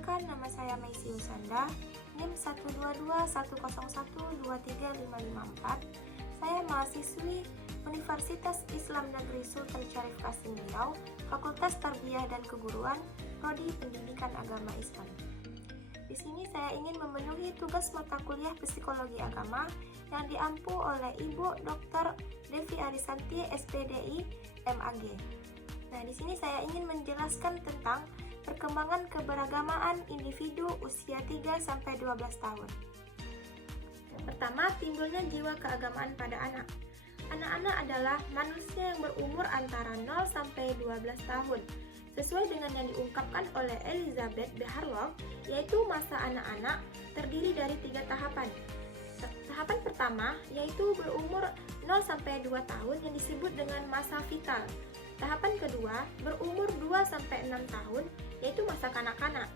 Perkenalkan, nama saya Maisy Usanda, NIM 12210123554. Saya mahasiswi Universitas Islam Negeri Sultan Syarif Qasim Riau, Fakultas Tarbiyah dan Keguruan, Prodi Pendidikan Agama Islam. Di sini saya ingin memenuhi tugas mata kuliah Psikologi Agama yang diampu oleh Ibu Dr. Devi Arisanti, SPDI, MAG. Nah, di sini saya ingin menjelaskan tentang perkembangan keberagamaan individu usia 3-12 tahun. Yang pertama, timbulnya jiwa keagamaan pada anak. Anak-anak adalah manusia yang berumur antara 0-12 tahun. Sesuai dengan yang diungkapkan oleh Elizabeth B. Harlow, yaitu masa anak-anak terdiri dari 3 tahapan. Tahapan pertama yaitu berumur 0-2 tahun yang disebut dengan masa vital. Tahapan kedua berumur 2-6 tahun yaitu masa kanak-kanak.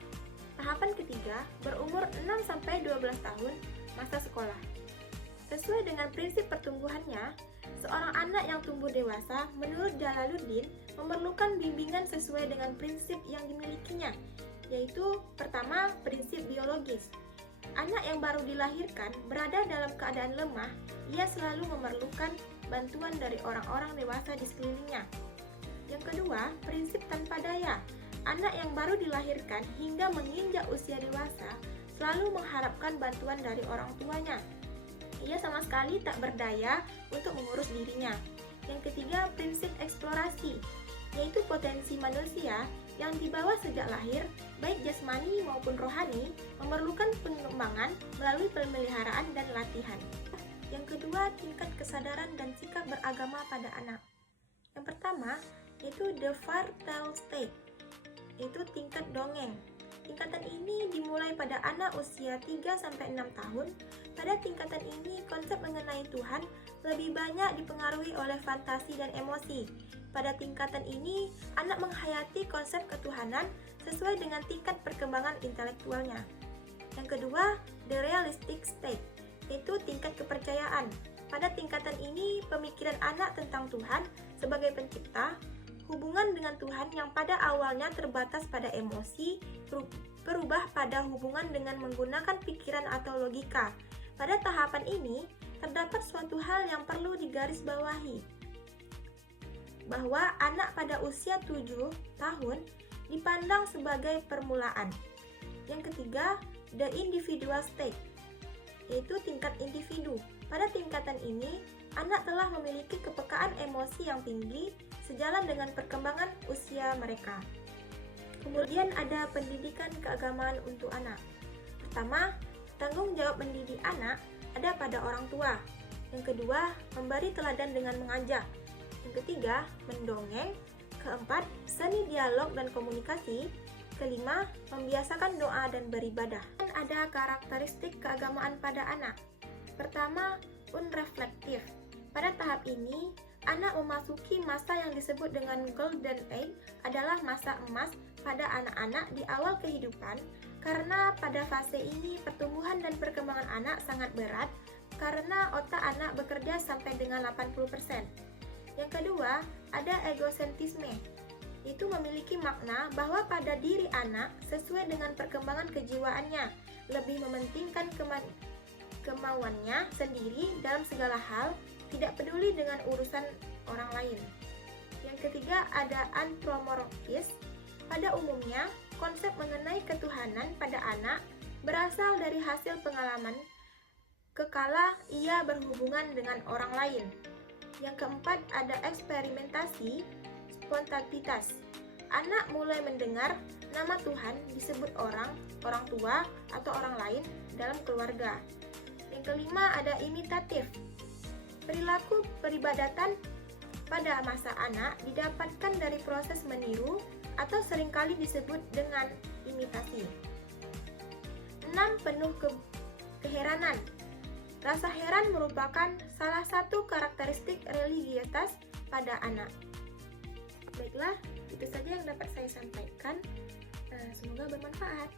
Tahapan ketiga berumur 6-12 tahun, masa sekolah. Sesuai dengan prinsip pertumbuhannya, seorang anak yang tumbuh dewasa menurut Jalaluddin memerlukan bimbingan sesuai dengan prinsip yang dimilikinya, yaitu pertama, prinsip biologis. Anak yang baru dilahirkan berada dalam keadaan lemah, ia selalu memerlukan bantuan dari orang-orang dewasa di sekelilingnya. Yang kedua, prinsip tanpa daya. Anak yang baru dilahirkan hingga menginjak usia dewasa selalu mengharapkan bantuan dari orang tuanya. Ia sama sekali tak berdaya untuk mengurus dirinya. Yang ketiga, prinsip eksplorasi, yaitu potensi manusia yang dibawa sejak lahir, baik jasmani maupun rohani, memerlukan pengembangan melalui pemeliharaan dan latihan. Yang kedua, tingkat kesadaran dan sikap beragama pada anak. Yang pertama, yaitu the fertile state, yaitu tingkat dongeng. Tingkatan ini dimulai pada anak usia 3-6 tahun. Pada tingkatan ini, konsep mengenai Tuhan lebih banyak dipengaruhi oleh fantasi dan emosi. Pada tingkatan ini, anak menghayati konsep ketuhanan sesuai dengan tingkat perkembangan intelektualnya. Yang kedua, the realistic state, yaitu tingkat kepercayaan. Pada tingkatan ini, pemikiran anak tentang Tuhan sebagai pencipta, hubungan dengan Tuhan yang pada awalnya terbatas pada emosi, berubah pada hubungan dengan menggunakan pikiran atau logika. Pada tahapan ini, terdapat suatu hal yang perlu digarisbawahi, bahwa anak pada usia 7 tahun dipandang sebagai permulaan. Yang ketiga, the individual state, yaitu tingkat individu. Pada tingkatan ini, anak telah memiliki kepekaan emosi yang tinggi sejalan dengan perkembangan usia mereka. Kemudian ada pendidikan keagamaan untuk anak. Pertama, tanggung jawab mendidik anak ada pada orang tua. Yang kedua, memberi teladan dengan mengajak. Yang ketiga, mendongeng. Keempat, seni dialog dan komunikasi. Kelima, membiasakan doa dan beribadah. Dan ada karakteristik keagamaan pada anak. Pertama, unreflektif. Pada tahap ini, anak memasuki masa yang disebut dengan golden age, adalah masa emas pada anak-anak di awal kehidupan, karena pada fase ini pertumbuhan dan perkembangan anak sangat berat karena otak anak bekerja sampai dengan 80%. Yang kedua, ada egosentrisme. Itu memiliki makna bahwa pada diri anak sesuai dengan perkembangan kejiwaannya, lebih mementingkan kemauannya sendiri dalam segala hal, tidak peduli dengan urusan orang lain. Yang ketiga, ada anthropomorphis. Pada umumnya, konsep mengenai ketuhanan pada anak berasal dari hasil pengalaman kekala ia berhubungan dengan orang lain. Yang keempat, ada eksperimentasi spontanitas. Anak mulai mendengar nama Tuhan disebut orang tua, atau orang lain dalam keluarga. Yang kelima, ada imitatif. Perilaku peribadatan pada masa anak didapatkan dari proses meniru atau seringkali disebut dengan imitasi. 6. Penuh keheranan. Rasa heran merupakan salah satu karakteristik religiositas pada anak. Baiklah, itu saja yang dapat saya sampaikan. Semoga bermanfaat.